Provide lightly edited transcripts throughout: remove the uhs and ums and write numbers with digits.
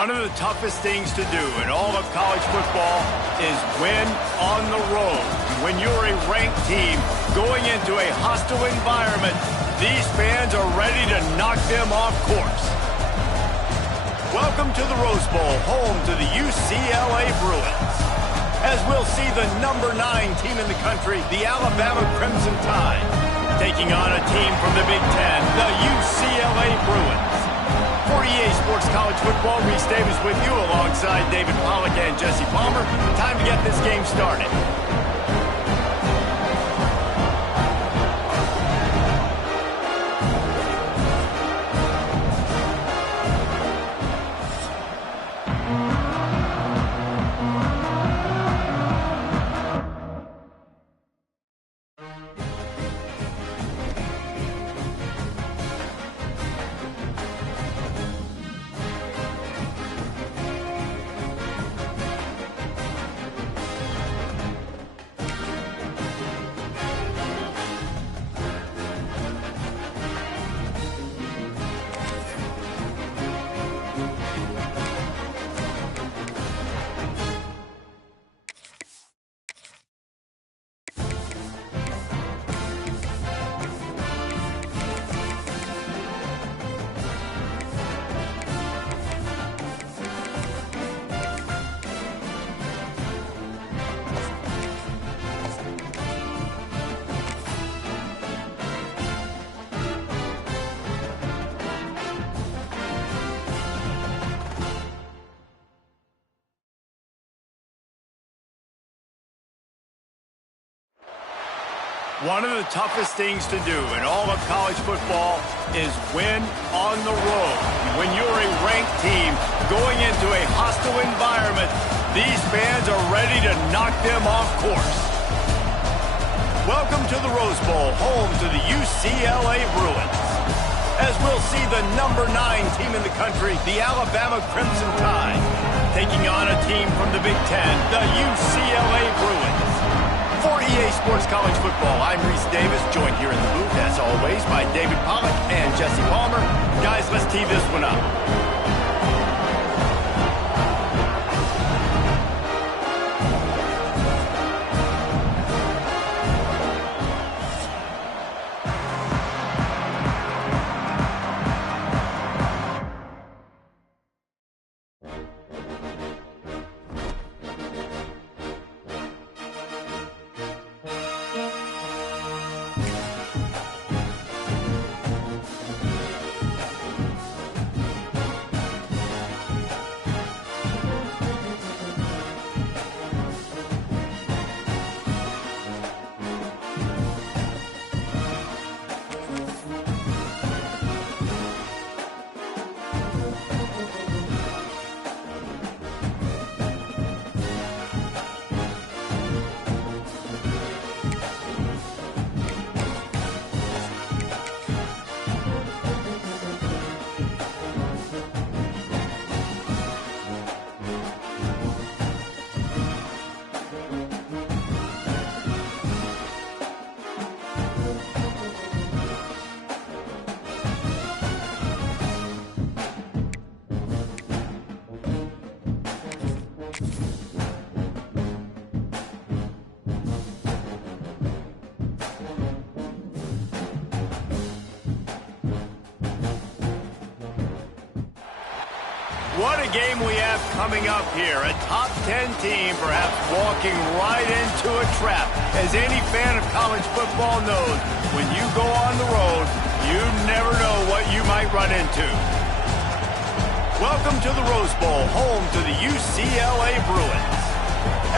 One of the toughest things to do in all of college football is win on the road. When you're a ranked team going into a hostile environment, these fans are ready to knock them off course. Welcome to the Rose Bowl, home to the UCLA Bruins. As we'll see the number 9 team in the country, the Alabama Crimson Tide, taking on a team from the Big Ten, the UCLA Bruins. For EA Sports College Football, Reese Davis with you alongside David Pollack and Jesse Palmer. Time to get this game started. One of the toughest things to do in all of college football is win on the road. When you're a ranked team going into a hostile environment, these fans are ready to knock them off course. Welcome to the Rose Bowl, home to the UCLA Bruins. As we'll see the number 9 team in the country, the Alabama Crimson Tide, taking on a team from the Big Ten, the UCLA Bruins. For EA Sports College Football, I'm Reese Davis, joined here in the booth, as always, by David Pollack and Jesse Palmer. Guys, let's tee this one up. What a game we have coming up here. A top 10 team perhaps walking right into a trap. As any fan of college football knows, when you go on the road, you never know what you might run into. Welcome to the Rose Bowl, home to the UCLA Bruins.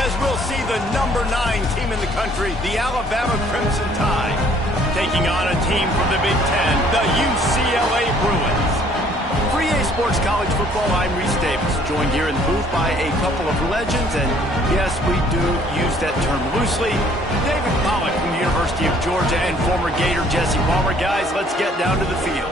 As we'll see the number 9 team in the country, the Alabama Crimson Tide, taking on a team from the Big Ten, the UCLA Bruins. For EA Sports College Football, I'm Reese Davis, joined here in the booth by a couple of legends, and yes, we do use that term loosely. David Pollack from the University of Georgia and former Gator Jesse Palmer. Guys, let's get down to the field.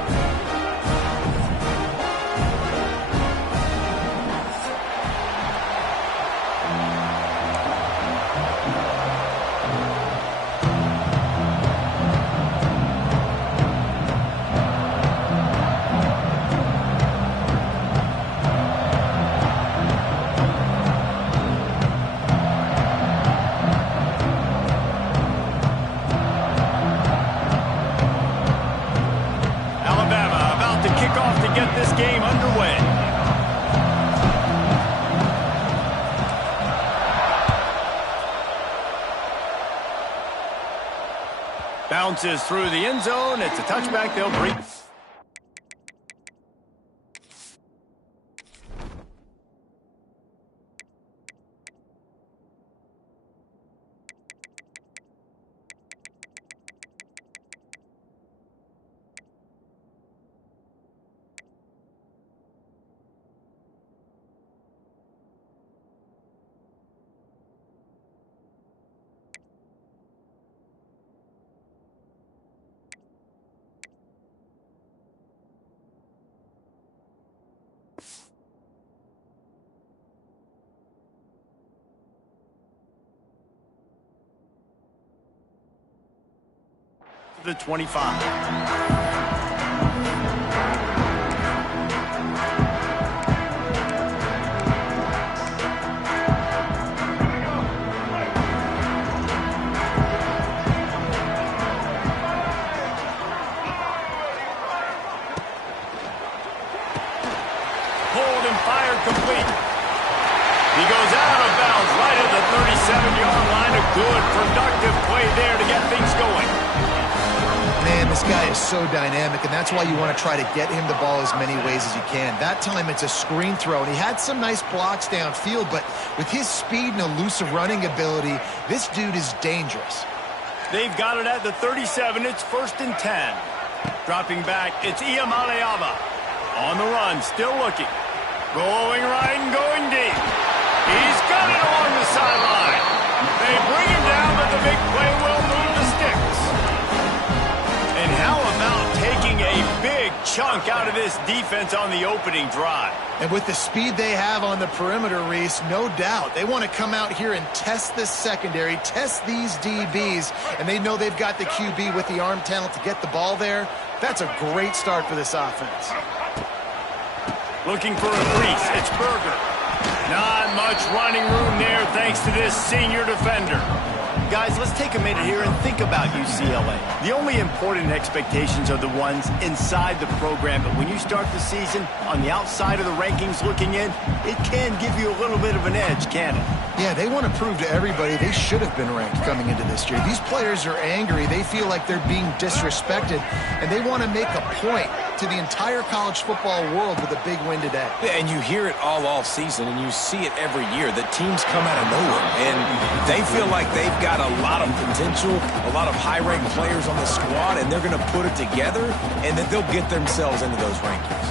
Bounces through the end zone. It's a touchback. They'll bring. The 25. Complete. He goes out of bounds right at the 37-yard line. A good, productive play there to get things going. Man, this guy is so dynamic, and that's why you want to try to get him the ball as many ways as you can. That time it's a screen throw, and he had some nice blocks downfield, but with his speed and elusive running ability, this dude is dangerous. They've got it at the 37. It's 1st and 10. Dropping back, it's Ncaa. On the run, still looking. Going right and going deep. He's got it along the sideline. They bring him down, but the big play will move the sticks. And how about taking a big chunk out of this defense on the opening drive? And with the speed they have on the perimeter, Reese, no doubt, they want to come out here and test this secondary, test these DBs, and they know they've got the QB with the arm talent to get the ball there. That's a great start for this offense. Looking for a crease. It's Berger. Not much running room there thanks to this senior defender. Guys, let's take a minute here and think about UCLA. The only important expectations are the ones inside the program, but when you start the season on the outside of the rankings looking in, it can give you a little bit of an edge, can it? Yeah, they want to prove to everybody they should have been ranked coming into this year. These players are angry. They feel like they're being disrespected, and they want to make a point to the entire college football world with a big win today. Yeah, and you hear it all season, and you see it every year. The teams come out of nowhere, and they feel like they've got a lot of potential, a lot of high-ranked players on the squad, and they're going to put it together, and then they'll get themselves into those rankings.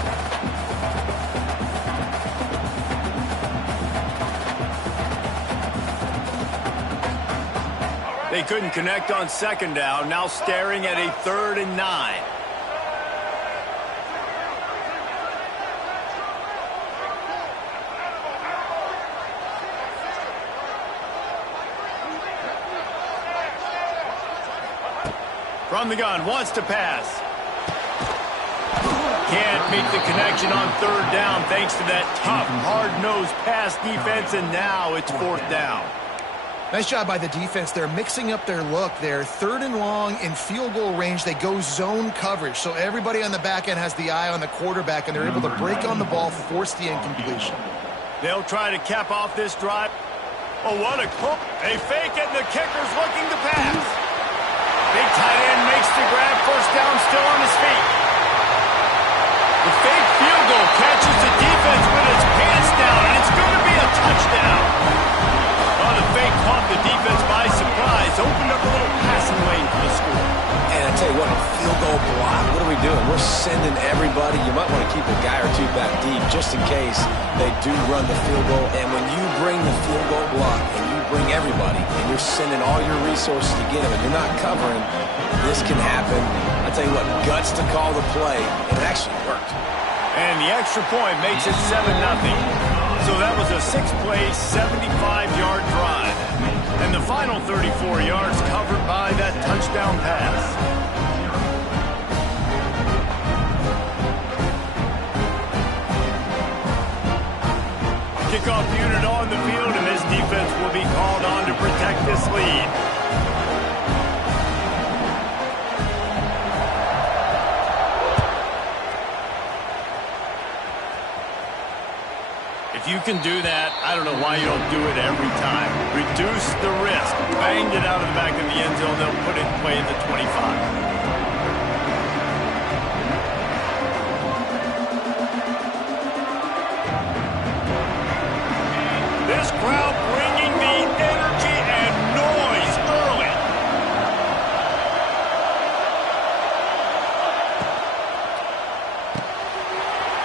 They couldn't connect on 2nd down, now staring at a 3rd and 9. From the gun, wants to pass. Can't make the connection on 3rd down thanks to that tough, hard-nosed pass defense, and now it's 4th down. Nice job by the defense. They're mixing up their look there. 3rd and long in field goal range. They go zone coverage, so everybody on the back end has the eye on the quarterback, and they're able to break on the ball, force the incompletion. They'll try to cap off this drive. Oh, what a call. They fake it, and the kicker's looking to pass. Big tight end makes the grab. 1st down, still on his feet. The fake field goal catches the defense with its pants down, and it's going to be a touchdown. Oh, the fake caught the defense by surprise. Opened up a little passing lane for the score. And I tell you what, a field goal block, what are we doing? We're sending everybody. You might want to keep a guy or two back deep just in case they do run the field goal. And when you bring the field goal block and you bring everybody and you're sending all your resources to get them and you're not covering, this can happen. I tell you what, guts to call the play, and it actually worked. And the extra point makes it 7-0. So that was a 6-play, 75-yard drive. And the final 34 yards covered by that touchdown pass. Kickoff unit on the field, and this defense will be called on to protect this lead. If you can do that, I don't know why you don't do it every time. Reduce the risk. Banged it out of the back of the end zone. They'll put it in play at the 25. This crowd bringing the energy and noise early.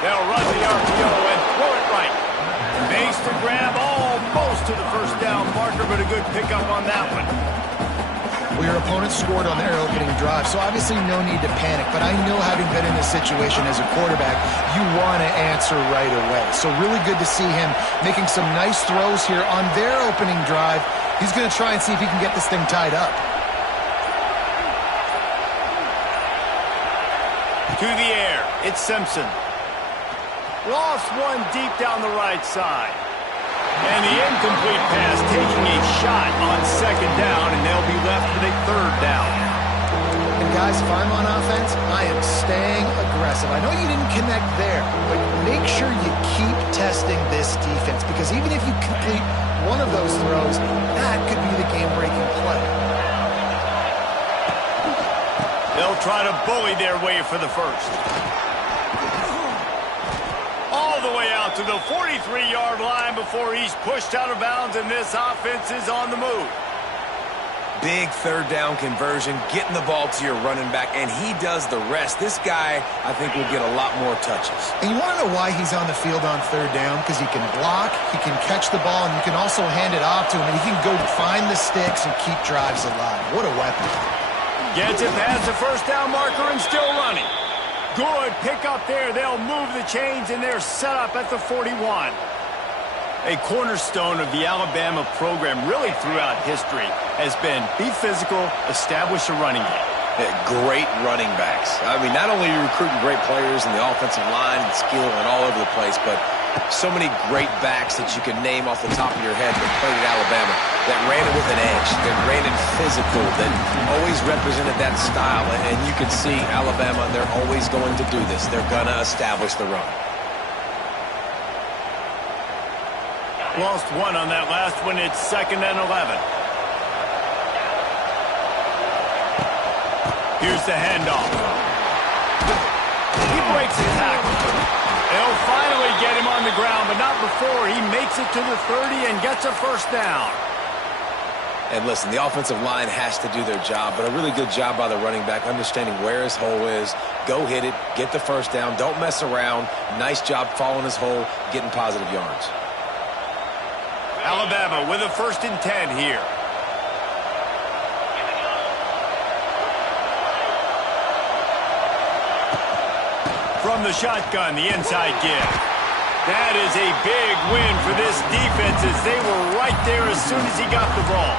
They'll run the RPO and throw it right. Makes the grab almost to the first down marker, but a good pickup on that one. Well, your opponent scored on their opening drive, so obviously no need to panic. But I know, having been in this situation as a quarterback, you want to answer right away. So really good to see him making some nice throws here on their opening drive. He's going to try and see if he can get this thing tied up. To the air, it's Simpson. Lost one deep down the right side. And the incomplete pass taking a shot on second down, and they'll be left with a third down. And guys, if I'm on offense, I am staying aggressive. I know you didn't connect there, but make sure you keep testing this defense, because even if you complete one of those throws, that could be the game-breaking play. They'll try to bully their way for the first. All the way out to the 43-yard line before he's pushed out of bounds, and this offense is on the move. Big third down conversion, getting the ball to your running back, and he does the rest. This guy, I think, will get a lot more touches. And you want to know why he's on the field on third down? Because he can block, he can catch the ball, and you can also hand it off to him, and he can go find the sticks and keep drives alive. What a weapon. Gets it past the first down marker and still running. Good pick up there. They'll move the chains, and they're set up at the 41. A cornerstone of the Alabama program really throughout history has been be physical, establish a running game. Great running backs. I mean, not only are you recruiting great players in the offensive line and skill and all over the place, but so many great backs that you can name off the top of your head that played at Alabama, that ran it with an edge, that ran it physical, that always represented that style. And you can see Alabama, they're always going to do this. They're going to establish the run. Lost one on that last one. It's 2nd and 11. Here's the handoff. He breaks the tackle. They'll finally get him on the ground, but not before he makes it to the 30 and gets a first down. And listen, the offensive line has to do their job, but a really good job by the running back, understanding where his hole is. Go hit it, get the first down, don't mess around. Nice job following his hole, getting positive yards. Alabama with a 1st and 10 here. From the shotgun, the inside give. That is a big win for this defense, as they were right there as soon as he got the ball.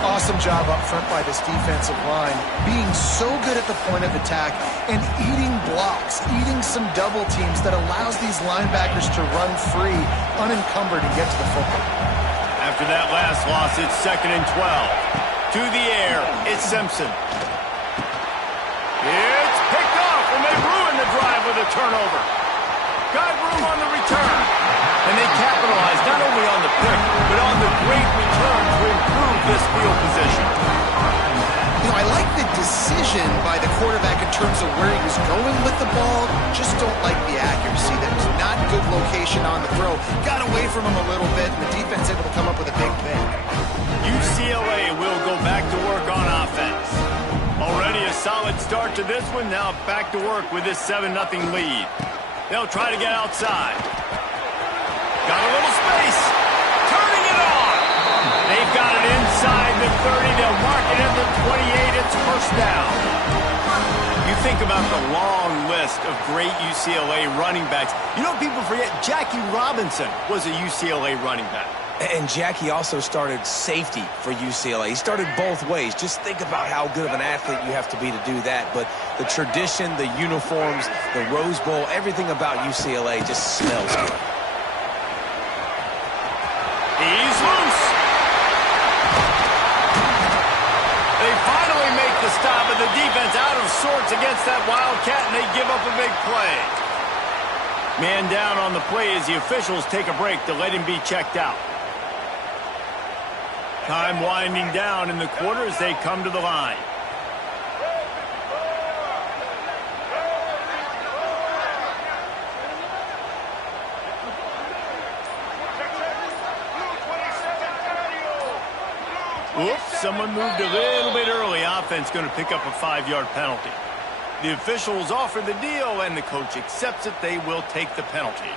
Awesome job up front by this defensive line, being so good at the point of attack and eating blocks, eating some double teams that allows these linebackers to run free, unencumbered, and get to the football. After that last loss, it's 2nd and 12. To the air, it's Simpson. It's picked off, and they ruin the drive with a turnover. Got room on the return. And they capitalized not only on the pick, but on the great return to improve this field position. You know, I like the decision by the quarterback in terms of where he was going with the ball. Just don't like the accuracy. That was not good location on the throw. Got away from him a little bit, and the defense able to come up with a big pick. UCLA will go back to work on offense. Already a solid start to this one. Now back to work with this 7-0 lead. They'll try to get outside. Got a little space. Turning it on. They've got it inside the 30. They'll mark it at the 28. It's first down. You think about the long list of great UCLA running backs. You know, people forget Jackie Robinson was a UCLA running back. And Jackie also started safety for UCLA. He started both ways. Just think about how good of an athlete you have to be to do that. But the tradition, the uniforms, the Rose Bowl, everything about UCLA just smells good. He's loose. They finally make the stop, but the defense out of sorts against that Wildcat, and they give up a big play. Man down on the play as the officials take a break to let him be checked out. Time winding down in the quarter as they come to the line. Oops, someone moved a little bit early. Offense going to pick up a 5-yard penalty. The officials offer the deal, and the coach accepts it. They will take the penalty.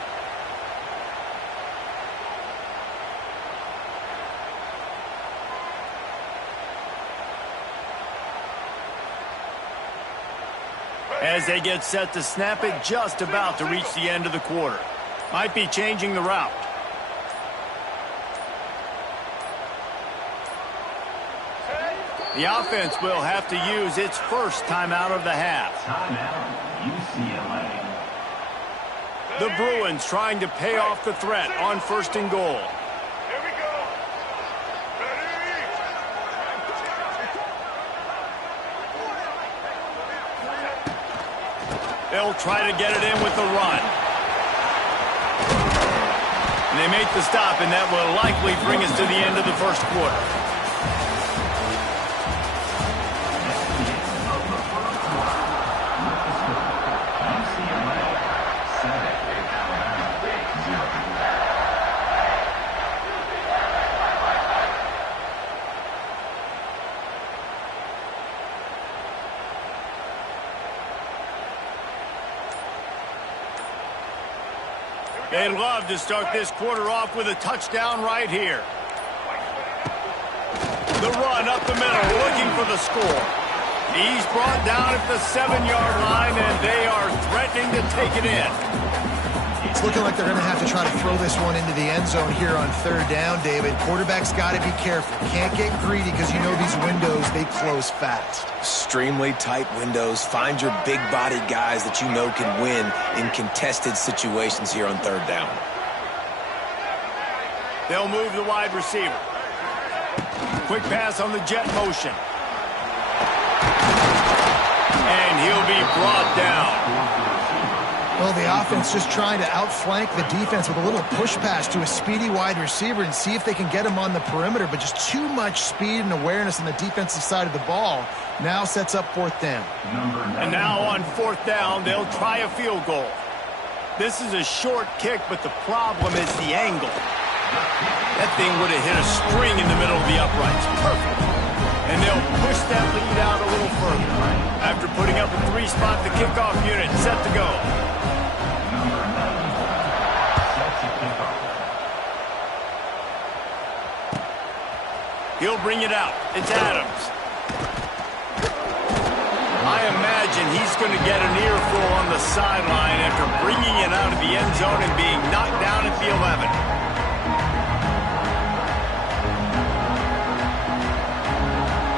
As they get set to snap it, just about to reach the end of the quarter. Might be changing the route. The offense will have to use its first timeout of the half. Timeout, UCLA. The Bruins trying to pay off the threat on 1st and goal. Here we go. Ready? They'll try to get it in with the run. And they make the stop, and that will likely bring us to the end of the first quarter. They'd love to start this quarter off with a touchdown right here. The run up the middle, looking for the score. He's brought down at the 7-yard line, and they are threatening to take it in. It's looking like they're going to have to try to throw this one into the end zone here on 3rd down, David. Quarterback's got to be careful. Can't get greedy because you know these windows, they close fast. Extremely tight windows. Find your big body guys that you know can win in contested situations here on 3rd down. They'll move the wide receiver. Quick pass on the jet motion. And he'll be brought down. Well, the offense just trying to outflank the defense with a little push pass to a speedy wide receiver and see if they can get him on the perimeter, but just too much speed and awareness on the defensive side of the ball. Now sets up 4th down. And now on 4th down, they'll try a field goal. This is a short kick, but the problem is the angle. That thing would have hit a spring in the middle of the uprights. Perfect. And they'll push that lead out a little further. After putting up a 3-spot, the kickoff unit set to go. He'll bring it out. It's Adams. I imagine he's going to get an earful on the sideline after bringing it out of the end zone and being knocked down at the 11.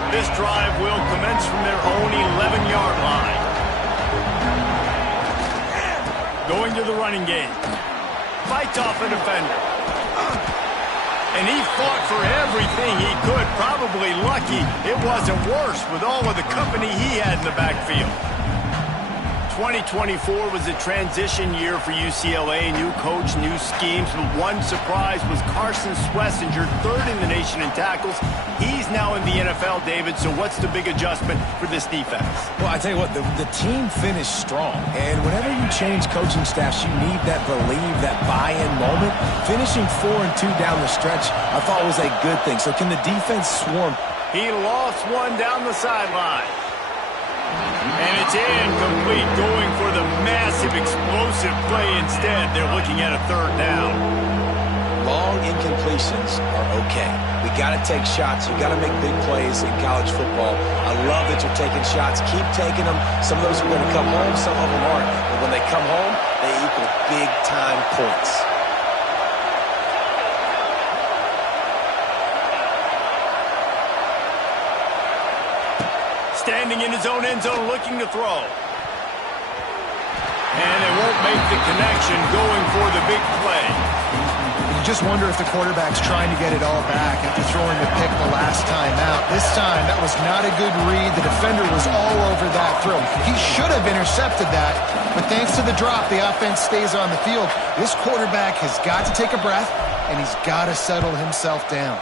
This drive will commence from their own 11-yard line. Going to the running game. Fights off a defender. And he fought for everything he could. Probably lucky it wasn't worse with all of the company he had in the backfield. 2024 was a transition year for UCLA. New coach, new schemes. But one surprise was Carson Schlesinger, 3rd in the nation in tackles. He's now in the NFL, David. So what's the big adjustment for this defense? Well, I tell you what, the team finished strong. And whenever you change coaching staffs, you need that believe, that buy-in moment. Finishing 4-2 down the stretch, I thought was a good thing. So can the defense swarm? He lost one down the sideline. And it's incomplete, going for the massive explosive play instead. They're looking at a 3rd down. Long incompletions are okay. We got to take shots. You got to make big plays in college football. I love that you're taking shots. Keep taking them. Some of those are going to come home. Some of them aren't. But when they come home, they equal big-time points. Standing in his own end zone, looking to throw. And they won't make the connection, going for the big play. just wonder if the quarterback's trying to get it all back after throwing the pick the last time out. This time, that was not a good read. The defender was all over that throw. He should have intercepted that, but thanks to the drop, the offense stays on the field. This quarterback has got to take a breath, and he's got to settle himself down.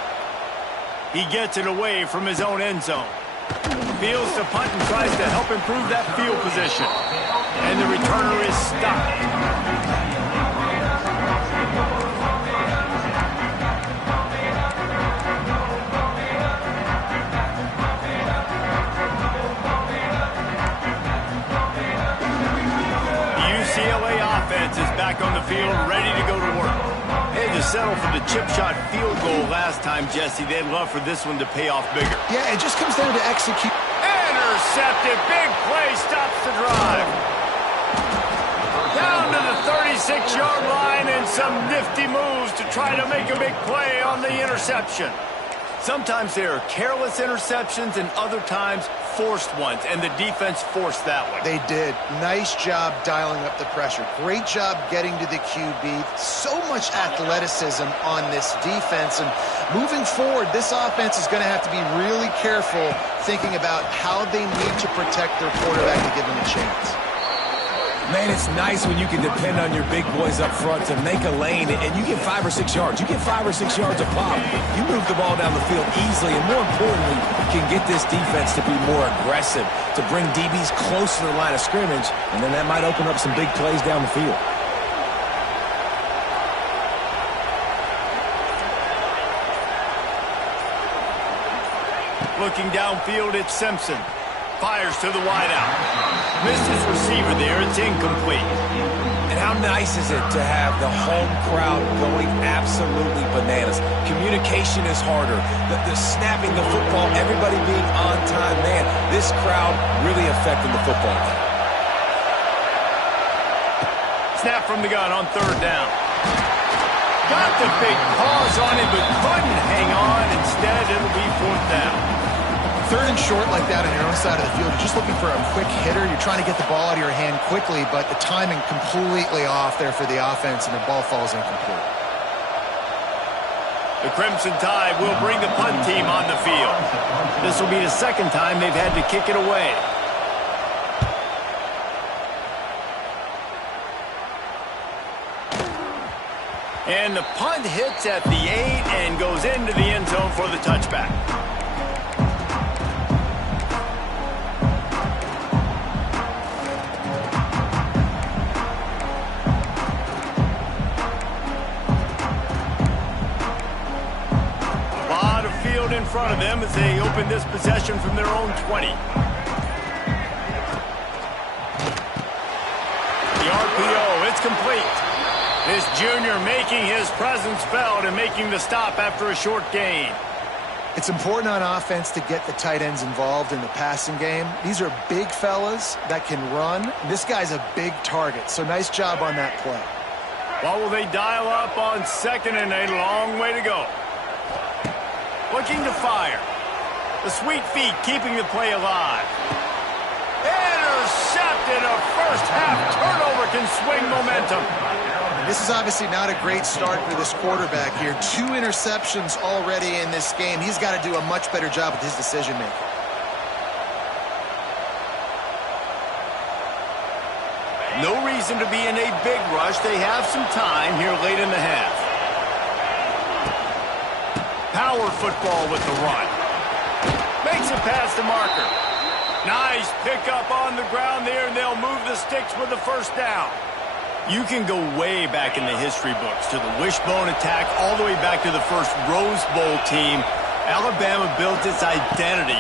He gets it away from his own end zone. Fields to punt and tries to help improve that field position. And the returner is stopped. Is back on the field, ready to go to work. They had to settle for the chip shot field goal last time, Jesse. They'd love for this one to pay off bigger. Yeah, it just comes down to execute. Intercepted. Big play stops the drive. Down to the 36-yard line and some nifty moves to try to make a big play on the interception. Sometimes there are careless interceptions and other times forced ones, and the defense forced that one. They did. Nice job dialing up the pressure. Great job getting to the QB. So much athleticism on this defense, and moving forward, this offense is going to have to be really careful thinking about how they need to protect their quarterback to give him a chance. Man, it's nice when you can depend on your big boys up front to make a lane, and you get 5 or 6 yards. You get 5 or 6 yards a pop. You move the ball down the field easily, and more importantly, can get this defense to be more aggressive, to bring DBs close to the line of scrimmage, and then that might open up some big plays down the field. Looking downfield, it's Simpson. Fires to the wideout. Missed his receiver there. It's incomplete. And how nice is it to have the home crowd going absolutely bananas? Communication is harder. The snapping the football, everybody being on time. Man, this crowd really affecting the football game. Snap from the gun on third down. Got the big paws on it, but couldn't hang on. Instead, it'll be fourth down. Third and short like that on your own side of the field, you're just looking for a quick hitter. You're trying to get the ball out of your hand quickly, but the timing completely off there for the offense, and the ball falls incomplete. The Crimson Tide will bring the punt team on the field. This will be the second time they've had to kick it away. And the punt hits at the 8 and goes into the end zone for the touchback. In front of them as they open this possession from their own 20. The RPO, it's complete. This junior making his presence felt and making the stop after a short gain. It's important on offense to get the tight ends involved in the passing game. These are big fellas that can run. This guy's a big target, so nice job on that play. Well, will they dial up on second and a long way to go? Looking to fire. The sweet feet keeping the play alive. Intercepted. A first half turnover can swing momentum. This is obviously not a great start for this quarterback here. 2 interceptions already in this game. He's got to do a much better job with his decision making. No reason to be in a big rush. They have some time here late in the half. Power football with the run. Makes it past the marker. Nice pickup on the ground there, and they'll move the sticks for the first down. You can go way back in the history books to the wishbone attack, all the way back to the first Rose Bowl team. Alabama built its identity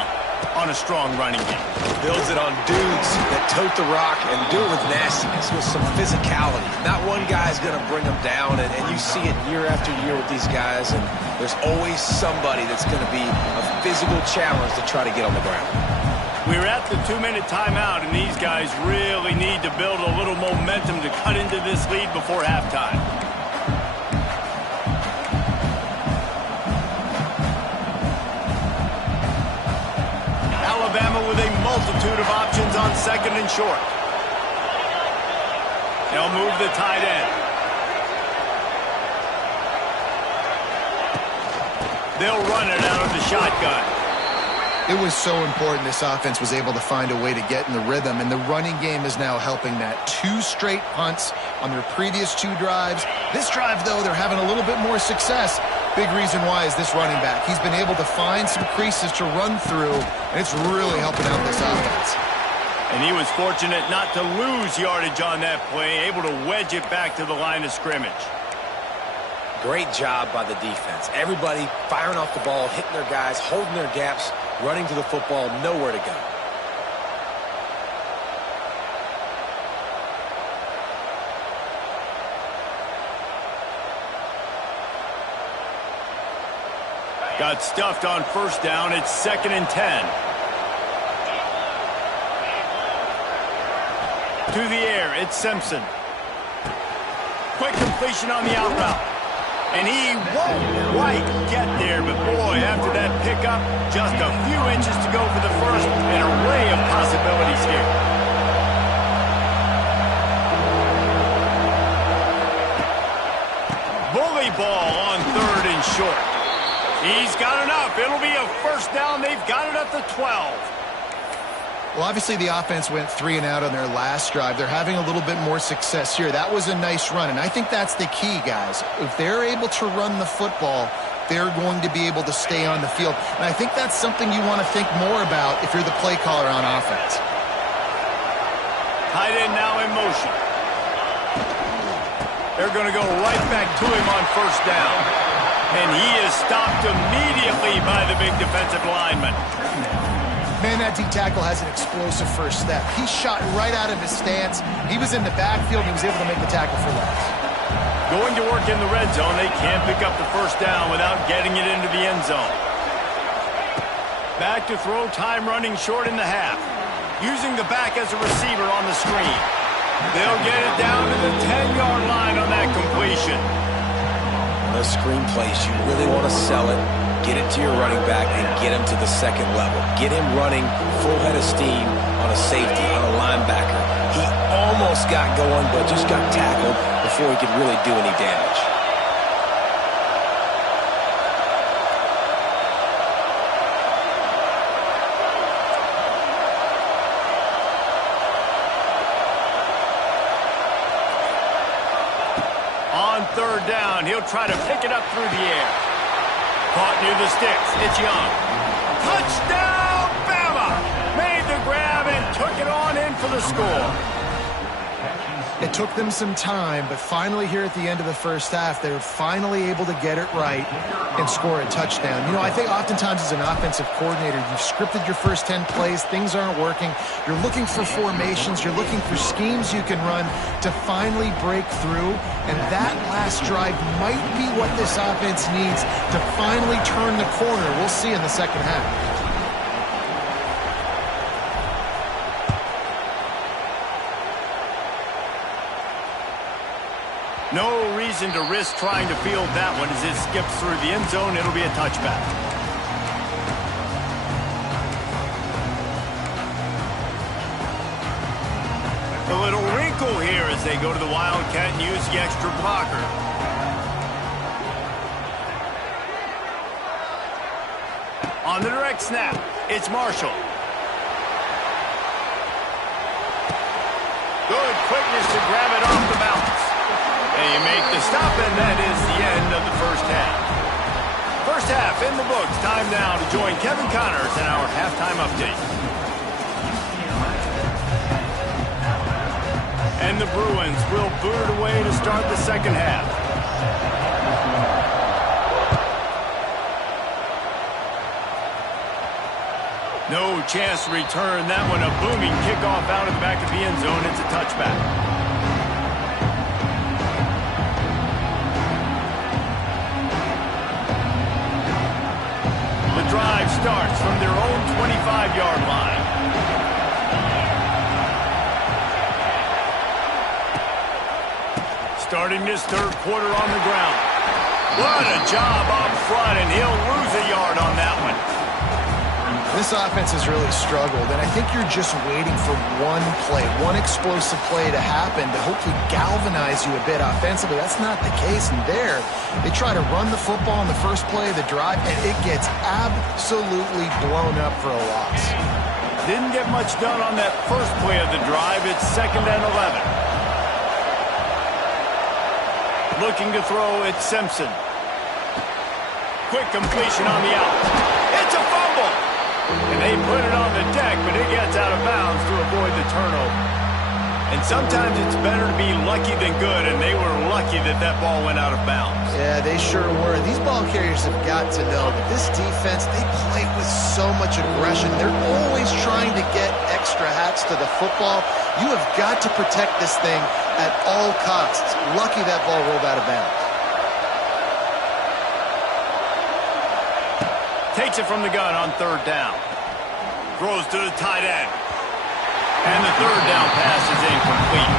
on a strong running game. Builds it on dudes that tote the rock and do it with nastiness, with some physicality. Not one guy's going to bring them down, and you see it year after year with these guys, and there's always somebody that's going to be a physical challenge to try to get on the ground. We're at the 2-minute timeout, and these guys really need to build a little momentum to cut into this lead before halftime. Alabama with a multitude of options on second and short. They'll move the tight end. They'll run it out of the shotgun. It was so important this offense was able to find a way to get in the rhythm, and the running game is now helping that. 2 straight punts on their previous 2 drives. This drive, though, they're having a little bit more success. Big reason why is this running back. He's been able to find some creases to run through, and it's really helping out this offense. And he was fortunate not to lose yardage on that play, able to wedge it back to the line of scrimmage. Great job by the defense. Everybody firing off the ball, hitting their guys, holding their gaps, running to the football, nowhere to go. Got stuffed on first down. It's 2nd and 10. To the air, it's Simpson. Quick completion on the out route. And he won't quite get there, but boy, after that pickup, just a few inches to go for the first. An array of possibilities here. Bully ball on 3rd and short. He's got enough. It'll be a first down. They've got it at the 12. Well, obviously the offense went 3 and out on their last drive. They're having a little bit more success here. That was a nice run, and I think that's the key, guys. If they're able to run the football, they're going to be able to stay on the field. And I think that's something you want to think more about if you're the play caller on offense. Tight end now in motion. They're going to go right back to him on first down. And he is stopped immediately by the big defensive lineman. Man, that D-tackle has an explosive first step. He shot right out of his stance. He was in the backfield, and he was able to make the tackle for loss. Going to work in the red zone. They can't pick up the first down without getting it into the end zone. Back to throw, time running short in the half. Using the back as a receiver on the screen. They'll get it down to the 10-yard line on that completion. Those screen plays, you really want to sell it. Get it to your running back and get him to the second level. Get him running full head of steam on a safety, on a linebacker. He almost got going, but just got tackled before he could really do any damage. On 3rd down, he'll try to pick it up through the air. Caught near the sticks. It's Young. Touchdown, Bama! Made the grab and took it on in for the score. It took them some time, but finally here at the end of the first half, they were finally able to get it right and score a touchdown. You know, I think oftentimes as an offensive coordinator, you've scripted your first 10 plays, things aren't working. You're looking for formations, you're looking for schemes you can run to finally break through, and that last drive might be what this offense needs to finally turn the corner. We'll see in the second half. No reason to risk trying to field that one as it skips through the end zone. It'll be a touchback. A little wrinkle here as they go to the Wildcat and use the extra blocker. On the direct snap, it's Marshall. Good quickness to grab it off the balance. And you make the stop, and that is the end of the first half. First half in the books. Time now to join Kevin Connors in our halftime update. And the Bruins will boot it away to start the second half. No chance to return that one. A booming kickoff out of the back of the end zone. It's a touchback. The drive starts from their own 25-yard line. Starting this third quarter on the ground. What a job up front, and he'll lose a yard on that one. This offense has really struggled, and I think you're just waiting for one play, one explosive play to happen to hopefully galvanize you a bit offensively. That's not the case, and there, they try to run the football in the first play of the drive, and it gets absolutely blown up for a loss. Didn't get much done on that first play of the drive. It's 2nd and 11. Looking to throw, it's Simpson. Quick completion on the out. It's a fumble! And they put it on the deck, but it gets out of bounds to avoid the turnover. And sometimes it's better to be lucky than good, and they were lucky that that ball went out of bounds. Yeah, they sure were. These ball carriers have got to know that this defense, they play with so much aggression. They're always trying to get extra hats to the football. You have got to protect this thing at all costs. Lucky that ball rolled out of bounds. Takes it from the gun on 3rd down. Throws to the tight end. And the 3rd down pass is incomplete.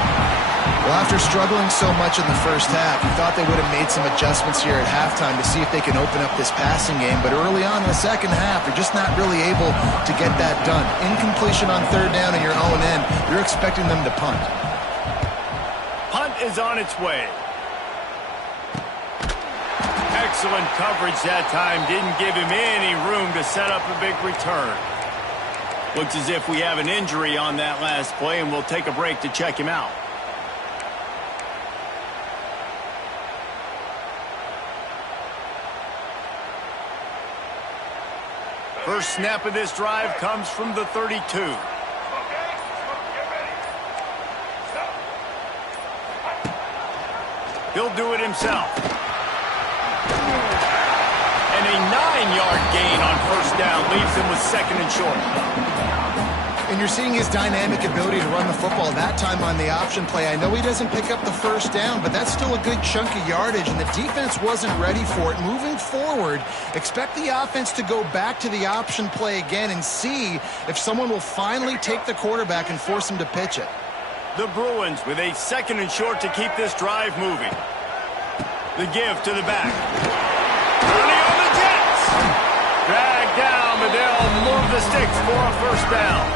Well, after struggling so much in the first half, you thought they would have made some adjustments here at halftime to see if they can open up this passing game. But early on in the second half, they're just not really able to get that done. Incompletion on 3rd down in your own end, you're expecting them to punt. Punt is on its way. Excellent coverage that time. Didn't give him any room to set up a big return. Looks as if we have an injury on that last play, and we'll take a break to check him out. First snap of this drive comes from the 32. He'll do it himself. And a 9-yard gain on 1st down leaves him with 2nd and short. And you're seeing his dynamic ability to run the football, that time on the option play. I know he doesn't pick up the 1st down, but that's still a good chunk of yardage, and the defense wasn't ready for it. Moving forward, expect the offense to go back to the option play again and see if someone will finally take the quarterback and force him to pitch it. The Bruins with a 2nd and short to keep this drive moving. The give to the back. Early on the Jets. Dragged down, but they'll move the sticks for a 1st down.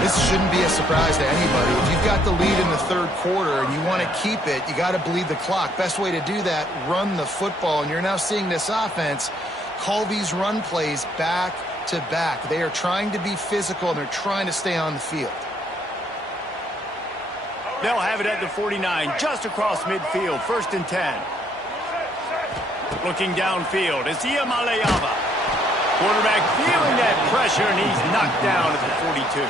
This shouldn't be a surprise to anybody. If you've got the lead in the 3rd quarter and you want to keep it, you got to bleed the clock. Best way to do that, run the football. And you're now seeing this offense call these run plays back to back. They are trying to be physical, and they're trying to stay on the field. They'll have it at the 49, just across midfield, 1st and 10. Looking downfield, it's Ncaa. Quarterback feeling that pressure, and he's knocked down at the 42.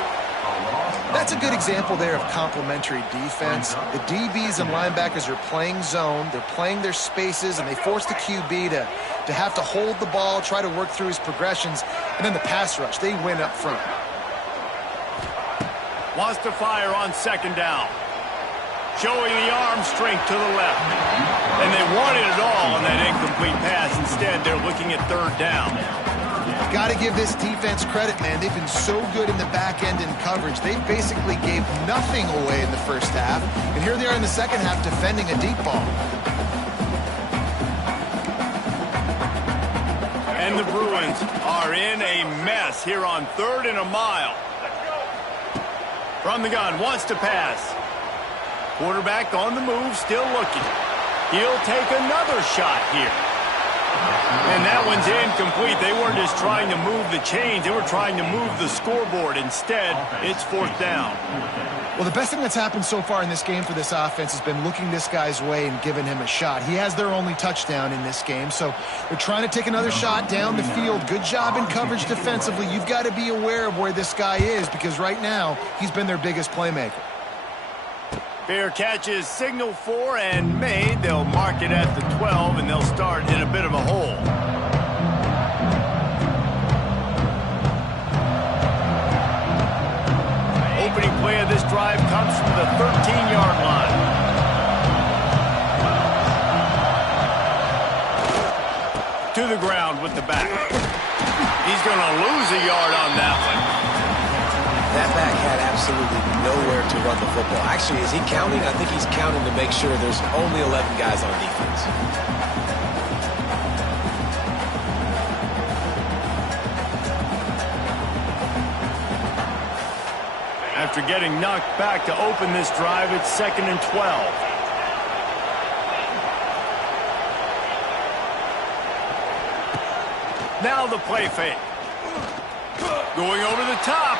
That's a good example there of complementary defense. The DBs and linebackers are playing zone, they're playing their spaces, and they force the QB to have to hold the ball, try to work through his progressions, and then the pass rush, they win up front. Wants to fire on 2nd down. Showing the arm strength to the left. And they wanted it all on that incomplete pass. Instead, they're looking at 3rd down. Got to give this defense credit, man. They've been so good in the back end in coverage. They basically gave nothing away in the first half. And here they are in the second half defending a deep ball. And the Bruins are in a mess here on 3rd and a mile. From the gun, wants to pass. Quarterback on the move, still looking. He'll take another shot here. And that one's incomplete. They weren't just trying to move the chains. They were trying to move the scoreboard. Instead, it's 4th down. Well, the best thing that's happened so far in this game for this offense has been looking this guy's way and giving him a shot. He has their only touchdown in this game, so they're trying to take another shot down the field. Good job in coverage defensively. You've got to be aware of where this guy is because right now he's been their biggest playmaker. Fair catch is signaled for and made. They'll mark it at the 12, and they'll start in a bit of a hole. Opening play of this drive comes from the 13-yard line. To the ground with the back. He's going to lose a yard on that one. That back had absolutely nowhere to run the football. Actually, is he counting? I think he's counting to make sure there's only 11 guys on defense. after getting knocked back to open this drive. It's 2nd and 12. Now the play fake. Going over the top.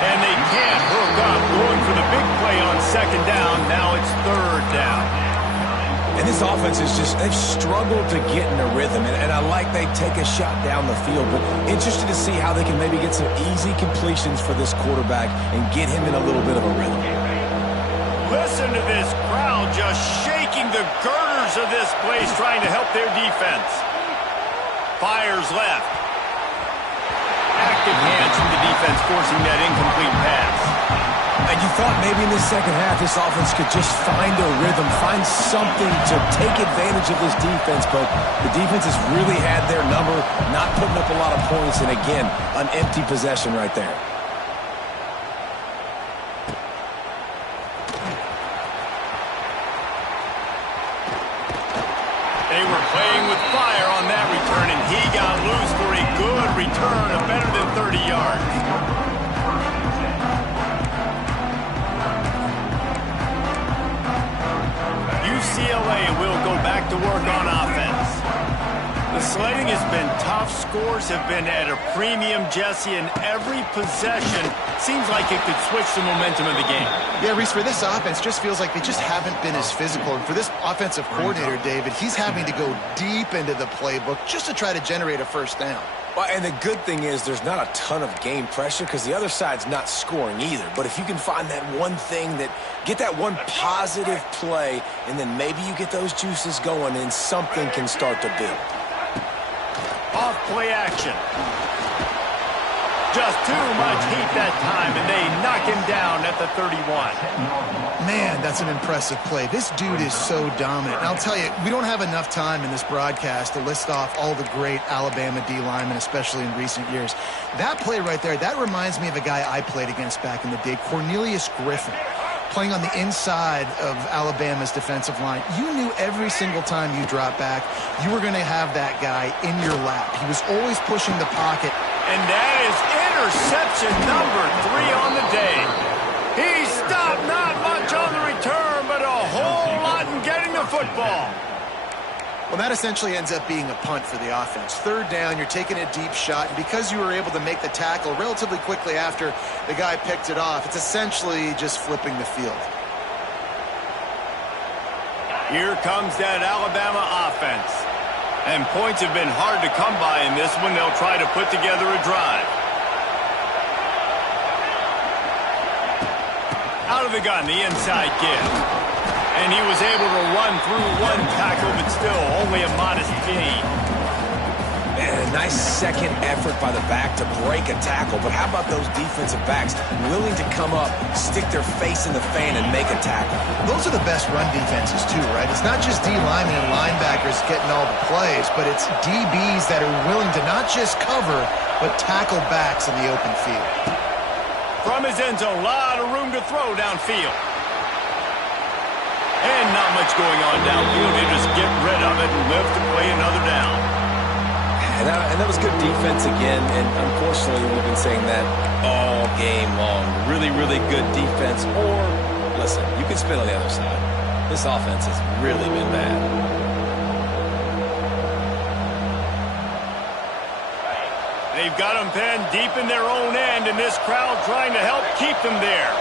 And they can't hook up. Going for the big play on 2nd down. Now it's 3rd down. And this offense is just, they've struggled to get in a rhythm. And I like they take a shot down the field, but interested to see how they can maybe get some easy completions for this quarterback and get him in a little bit of a rhythm. Listen to this crowd just shaking the girders of this place, trying to help their defense. Fires left. Active hands from the defense, forcing that incomplete pass. And you thought maybe in the second half this offense could just find a rhythm, find something to take advantage of this defense, but the defense has really had their number, not putting up a lot of points, and again, an empty possession right there. They were playing with fire on that return, and he got loose for a good return of better than 30 yards. UCLA will go back to work on offense. The sledding has been tough. Scores have been at a premium, Jesse, and every possession seems like it could switch the momentum of the game. Yeah, Reese, for this offense, just feels like they just haven't been as physical. And for this offensive coordinator, David, he's having to go deep into the playbook just to try to generate a 1st down. Well, and the good thing is there's not a ton of game pressure because the other side's not scoring either. But if you can find that one thing, get that one positive play, and then maybe you get those juices going and something can start to build. Off play action. Just too much heat that time, and they knock him down at the 31. Man, that's an impressive play. This dude is so dominant. And I'll tell you, we don't have enough time in this broadcast to list off all the great Alabama D linemen, especially in recent years. That play right there, that reminds me of a guy I played against back in the day, Cornelius Griffin, playing on the inside of Alabama's defensive line. You knew every single time you dropped back, you were going to have that guy in your lap. He was always pushing the pocket. And that is interception number 3 on the day. He stopped not much on the return, but a whole lot in getting the football. Well, that essentially ends up being a punt for the offense. 3rd down, you're taking a deep shot, and because you were able to make the tackle relatively quickly after the guy picked it off, it's essentially just flipping the field. Here comes that Alabama offense. And points have been hard to come by in this one. They'll try to put together a drive. Out of the gun, the inside give. And he was able to run through one tackle, but still only a modest gain. And a nice second effort by the back to break a tackle. But how about those defensive backs willing to come up, stick their face in the fan, and make a tackle? Those are the best run defenses, too, right? It's not just D linemen and linebackers getting all the plays, but it's DBs that are willing to not just cover, but tackle backs in the open field. From his end zone, a lot of room to throw downfield. And not much going on downfield. He just get rid of it and live to play another down. And that was good defense again, and unfortunately we've been saying that all game long. Really, really good defense. Or, listen, you can spin on the other side. This offense has really been bad. They've got them pinned deep in their own end, and this crowd trying to help keep them there.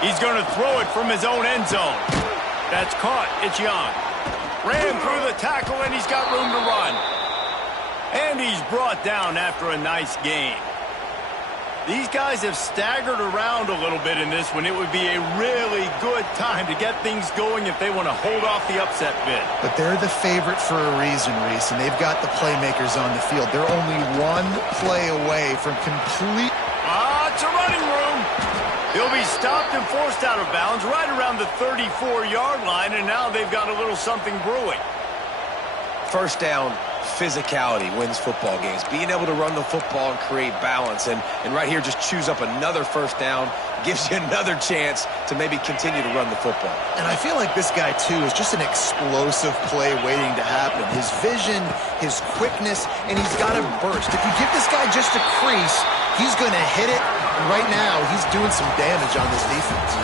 He's going to throw it from his own end zone. That's caught. It's Young. Ran through the tackle, and he's got room to run. And he's brought down after a nice gain. These guys have staggered around a little bit in this one. It would be a really good time to get things going if they want to hold off the upset bid. But they're the favorite for a reason, Reese, and they've got the playmakers on the field. They're only one play away from complete... It's a running room. He'll be stopped and forced out of bounds right around the 34-yard line, and now they've got a little something brewing. 1st down, physicality wins football games. Being able to run the football and create balance. And right here, just choose up another first down, gives you another chance to maybe continue to run the football. And I feel like this guy, too, is just an explosive play waiting to happen. His vision, his quickness, and he's got a burst. If you give this guy just a crease, he's going to hit it. And right now, he's doing some damage on this defense.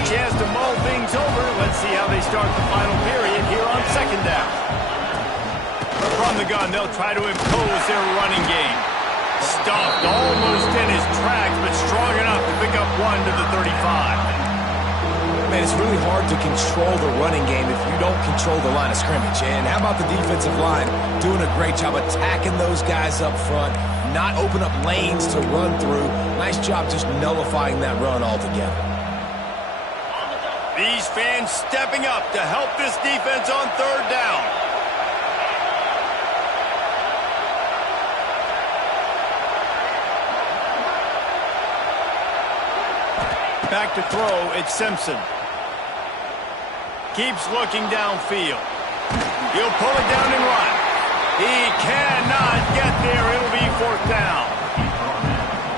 Chance to mull things over. Let's see how they start the final period here on second down. From the gun, they'll try to impose their running game. Stuffed almost in his tracks, but strong enough to pick up one to the 35. Man, it's really hard to control the running game if you don't control the line of scrimmage. And how about the defensive line doing a great job attacking those guys up front, not open up lanes to run through. Nice job just nullifying that run altogether. These fans stepping up to help this defense on third down. Back to throw, it's Simpson. Keeps looking downfield. He'll pull it down and run. He cannot get there. It'll be fourth down.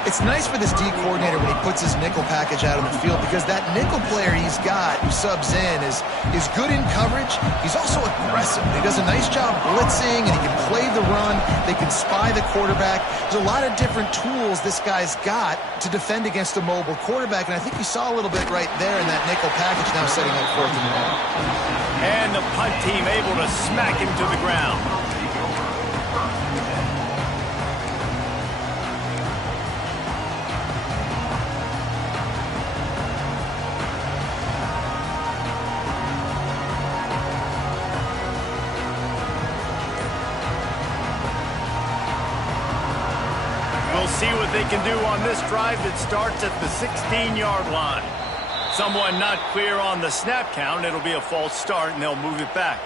It's nice for this D coordinator when he puts his nickel package out on the field, because that nickel player he's got who subs in is good in coverage. He's also aggressive. He does a nice job blitzing, and he can play the run. They can spy the quarterback. There's a lot of different tools this guy's got to defend against a mobile quarterback, and I think you saw a little bit right there in that nickel package, now setting up fourth and long. And the punt team able to smack him to the ground. We'll see what they can do on this drive that starts at the 16-yard line. Someone not clear on the snap count. It'll be a false start, and they'll move it back.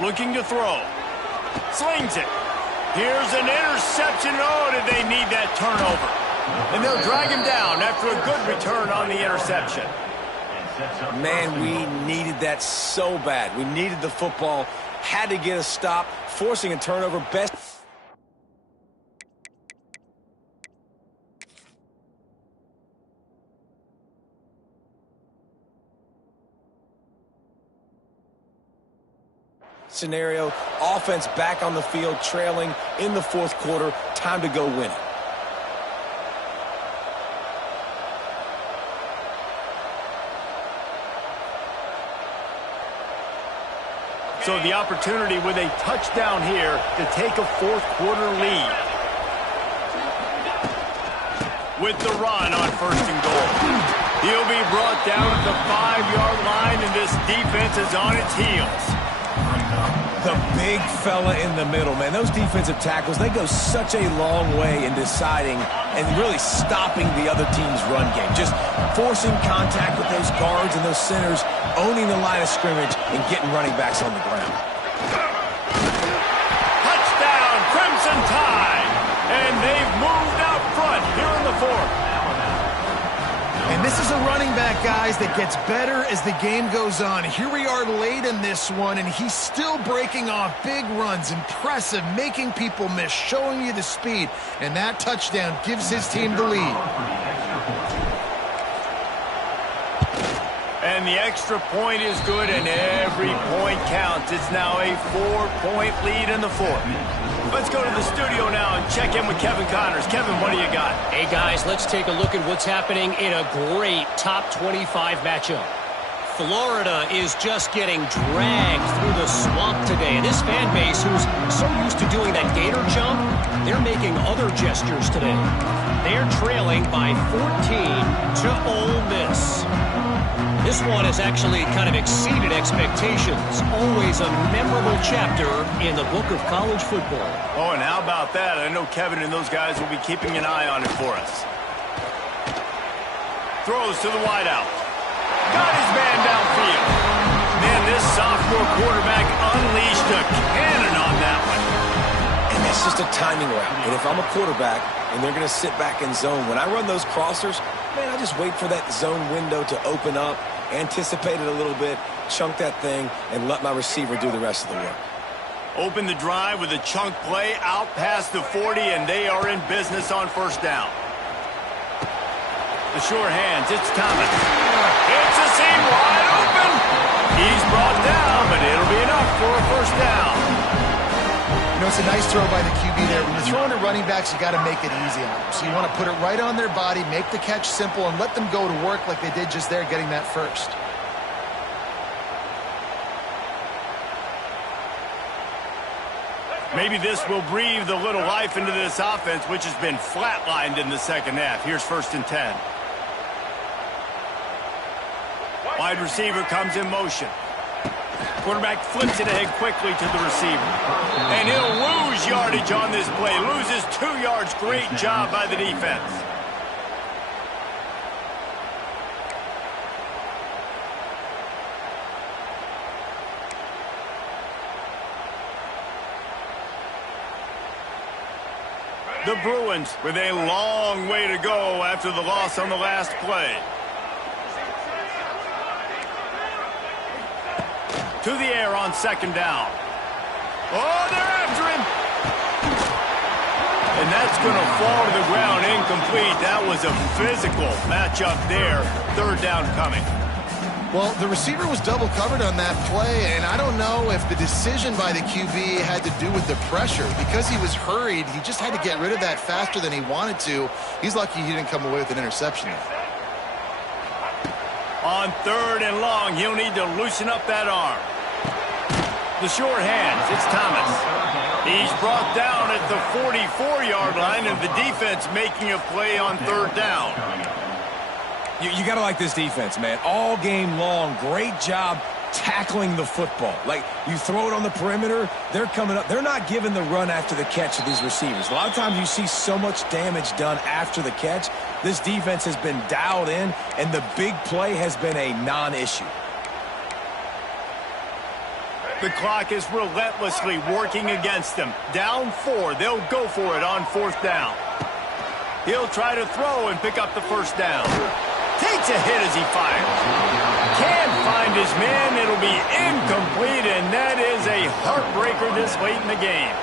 Looking to throw. Slings it. Here's an interception. Oh, did they need that turnover? And they'll drag him down after a good return on the interception. Man, we needed that so bad. We needed the football. Had to get a stop. Forcing a turnover. Best. Scenario, offense back on the field, trailing in the fourth quarter. Time to go win it. So the opportunity with a touchdown here to take a fourth quarter lead. With the run on first and goal. He'll be brought down at the 5-yard line, and this defense is on its heels. The big fella in the middle, man. Those defensive tackles, they go such a long way in deciding and really stopping the other team's run game. Just forcing contact with those guards and those centers, owning the line of scrimmage, and getting running backs on the ground. Touchdown, Crimson Tide! And they've moved out front here in the fourth. And this is a running back, guys, that gets better as the game goes on. Here we are late in this one, and he's still breaking off big runs. Impressive, making people miss, showing you the speed. And that touchdown gives his team the lead. And the extra point is good, and every point counts. It's now a 4-point lead in the fourth. Let's go to the studio now and check in with Kevin Connors. Kevin, what do you got? Hey, guys, let's take a look at what's happening in a great top 25 matchup. Florida is just getting dragged through the swamp today. And this fan base, who's so used to doing that gator jump, they're making other gestures today. They're trailing by 14 to Ole Miss. This one has actually kind of exceeded expectations. Always a memorable chapter in the book of college football. Oh, and how about that? I know Kevin and those guys will be keeping an eye on it for us. Throws to the wideout. Got his man downfield. Man, this sophomore quarterback unleashed a cannon on that one. And that's just a timing route. And if I'm a quarterback and they're going to sit back in zone, when I run those crossers, man, I just wait for that zone window to open up, anticipate it a little bit, chunk that thing, and let my receiver do the rest of the work. Open the drive with a chunk play out past the 40, and they are in business on first down. The sure hands, it's Thomas. It's a seam wide open. He's brought down, but it'll be enough for a first down. You know, it's a nice throw by the QB there. When you're throwing to running backs, you got to make it easy on them. So you want to put it right on their body, make the catch simple, and let them go to work like they did just there, getting that first. Maybe this will breathe a little life into this offense, which has been flatlined in the second half. Here's 1st and 10. Wide receiver comes in motion. Quarterback flips it ahead quickly to the receiver. And he'll lose yardage on this play. Loses 2 yards. Great job by the defense. The Bruins with a long way to go after the loss on the last play. To the air on 2nd down. Oh, they're after him. And that's going to fall to the ground incomplete. That was a physical matchup there. 3rd down coming. Well, the receiver was double covered on that play, and I don't know if the decision by the QB had to do with the pressure. Because he was hurried, he just had to get rid of that faster than he wanted to. He's lucky he didn't come away with an interception there. On 3rd and long, he'll need to loosen up that arm. The short hands, it's Thomas. He's brought down at the 44-yard line, and the defense making a play on 3rd down. You got to like this defense, man. All game long, great job tackling the football. Like, you throw it on the perimeter, they're coming up. They're not giving the run after the catch to these receivers. A lot of times you see so much damage done after the catch. This defense has been dialed in, and the big play has been a non-issue. The clock is relentlessly working against them. Down 4, they'll go for it on 4th down. He'll try to throw and pick up the first down. Takes a hit as he fires. Can't find his man. It'll be incomplete, and that is a heartbreaker this late in the game.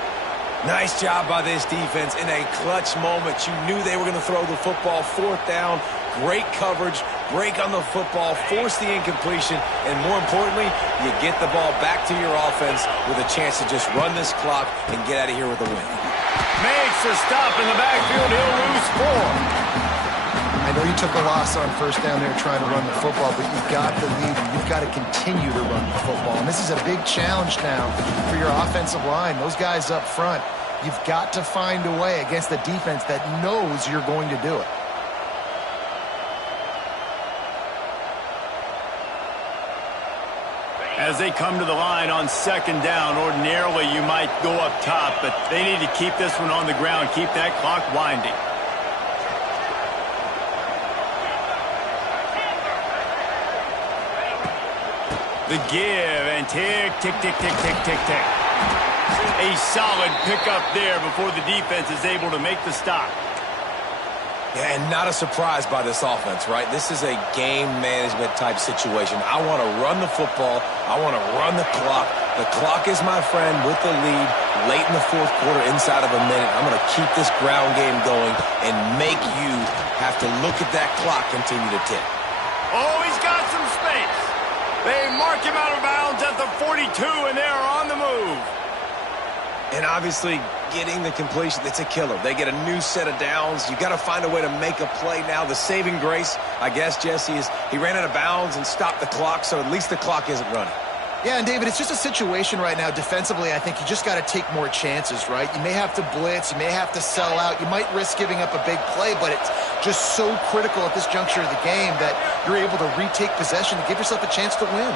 Nice job by this defense in a clutch moment. You knew they were going to throw the football. 4th down, great coverage, break on the football, force the incompletion, and more importantly, you get the ball back to your offense with a chance to just run this clock and get out of here with a win. Makes a stop in the backfield. He'll lose 4. I know you took a loss on 1st down there trying to run the football, but you've got the lead, and you've got to continue to run the football. And this is a big challenge now for your offensive line. Those guys up front, you've got to find a way against the defense that knows you're going to do it. As they come to the line on 2nd down, ordinarily you might go up top, but they need to keep this one on the ground, keep that clock winding. The give, and tick, tick, tick, tick, tick, tick, tick. A solid pickup there before the defense is able to make the stop. Yeah, and not a surprise by this offense, right? This is a game management type situation. I want to run the football. I want to run the clock. The clock is my friend with the lead late in the 4th quarter, inside of a minute. I'm going to keep this ground game going and make you have to look at that clock continue to tick. Oh, he's got some space. They mark him out of bounds at the 42, and they're on the move. And obviously, getting the completion, it's a killer. They get a new set of downs. You got to find a way to make a play now. The saving grace, I guess, Jesse, is he ran out of bounds and stopped the clock, so at least the clock isn't running. Yeah, and David, it's just a situation right now defensively. I think you just got to take more chances, right? You may have to blitz. You may have to sell out. You might risk giving up a big play, but it's just so critical at this juncture of the game that you're able to retake possession and give yourself a chance to win.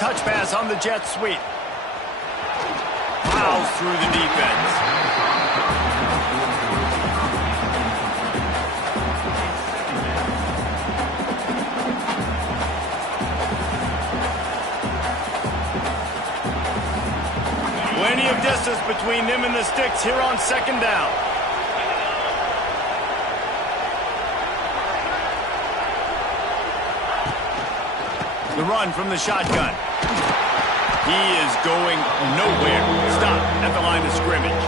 Touch pass on the jet sweep. Plows through the defense. Plenty of distance between them and the sticks here on second down. The run from the shotgun. He is going nowhere. Stop at the line of scrimmage.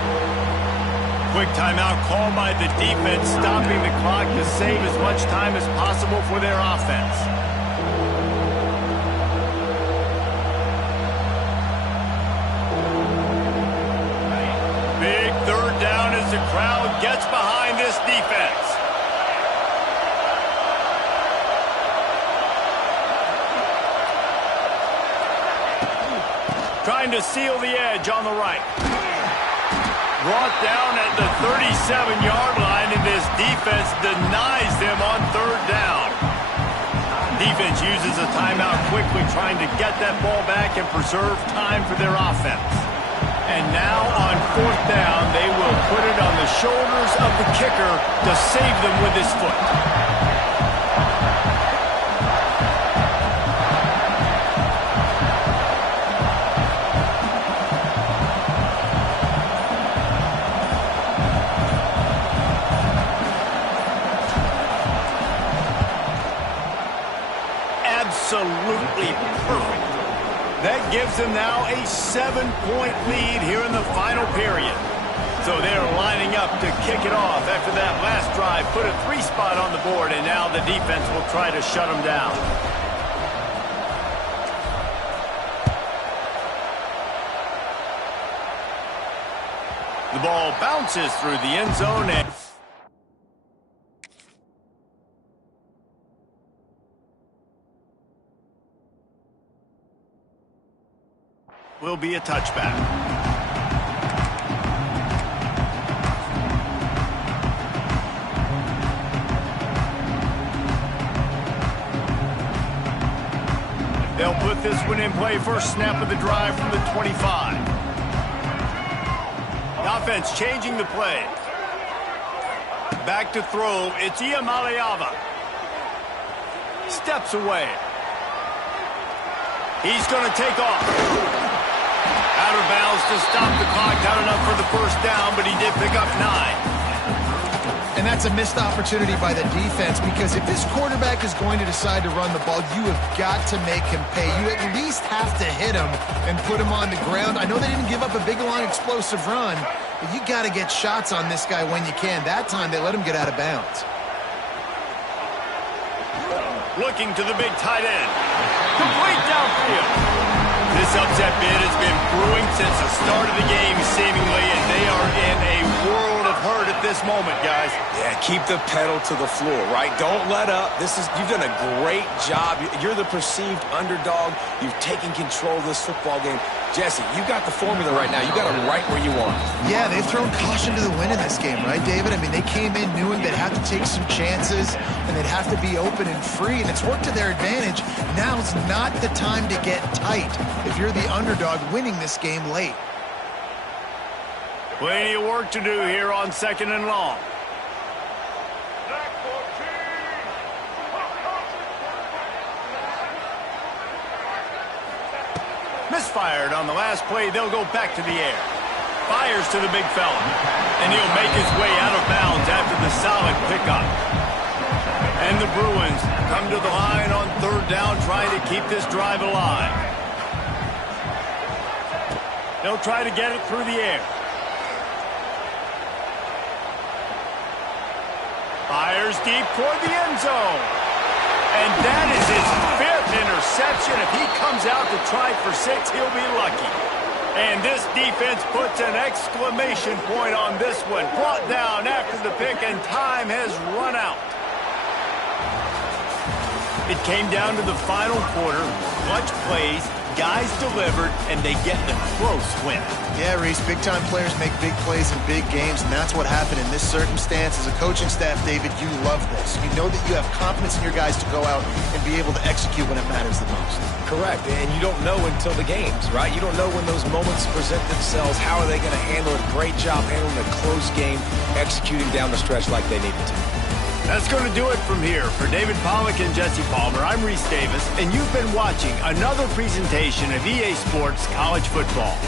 Quick timeout called by the defense, stopping the clock to save as much time as possible for their offense. Big third down as the crowd gets behind this defense. Trying to seal the edge on the right. Brought down at the 37-yard line, and this defense denies them on third down. Defense uses a timeout quickly, trying to get that ball back and preserve time for their offense. And now on fourth down, they will put it on the shoulders of the kicker to save them with his foot. Absolutely perfect. That gives them now a 7-point lead here in the final period. So they're lining up to kick it off after that last drive. Put a 3 spot on the board, and now the defense will try to shut them down. The ball bounces through the end zone and will be a touchback. They'll put this one in play. First snap of the drive from the 25. The offense changing the play. Back to throw. It's Ncaa. Steps away. He's going to take off. Out of bounds to stop the clock. Not enough for the first down, but he did pick up 9. And that's a missed opportunity by the defense, because if this quarterback is going to decide to run the ball, you have got to make him pay. You at least have to hit him and put him on the ground. I know they didn't give up a big line explosive run, but you got to get shots on this guy when you can. That time they let him get out of bounds. Looking to the big tight end. Complete downfield. This upset bid has been brewing since the start of the game, seemingly, and they are in a world of hurt at this moment, guys. Yeah, keep the pedal to the floor, right? Don't let up. You've done a great job. You're the perceived underdog. You've taken control of this football game. Jesse, you got the formula right now. You got them right where you want. Yeah, they've thrown caution to the wind in this game, right, David? I mean, they came in knowing they'd have to take some chances, and they'd have to be open and free, and it's worked to their advantage. Now's not the time to get tight if you're the underdog winning this game late. Plenty of work to do here on second and long. Misfired on the last play. They'll go back to the air. Fires to the big fella. And he'll make his way out of bounds after the solid pickup. And the Bruins come to the line on third down, trying to keep this drive alive. They'll try to get it through the air. Fires deep toward the end zone. And that is his 5th interception. If he comes out to try for 6, he'll be lucky. And this defense puts an exclamation point on this one. Brought down after the pick, and time has run out. It came down to the final quarter. Clutch plays, guys delivered, and they get the close win. Yeah, Reese, big-time players make big plays in big games, and that's what happened in this circumstance. As a coaching staff, David, you love this. You know that you have confidence in your guys to go out and be able to execute when it matters the most. Correct, and you don't know until the games, right? You don't know when those moments present themselves. How are they going to handle it? Great job handling a close game, executing down the stretch like they needed to. That's going to do it from here. For David Pollack and Jesse Palmer, I'm Reese Davis, and you've been watching another presentation of EA Sports College Football.